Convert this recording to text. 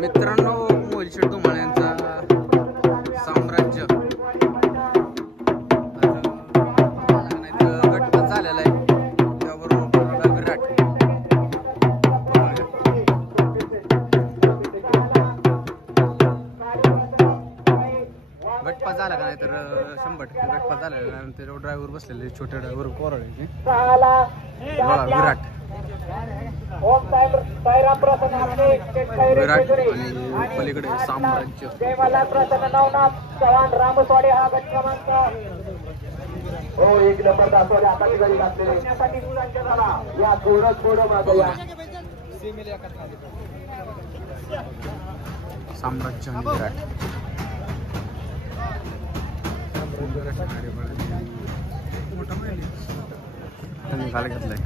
मित्रांनो, मोहित धुमाळ यांचा साम्राज्य गटपास झालेला आहे. त्याबरोबर विराट गटपास झाला का नाही तर 100% गटपास झालेला आहे. त्याच्यावर ड्रायव्हर बसलेले छोटे ड्रायव्हर कोराळे विराट विराट आणि पलीकडे साम्राज्य. रामसवाडे हा गट क्रमांक हो 1 नंबर दाखवले आता घरी लागलेसाठी या साम्राज्य आणि विराट त्यांनी काल घेतलाय.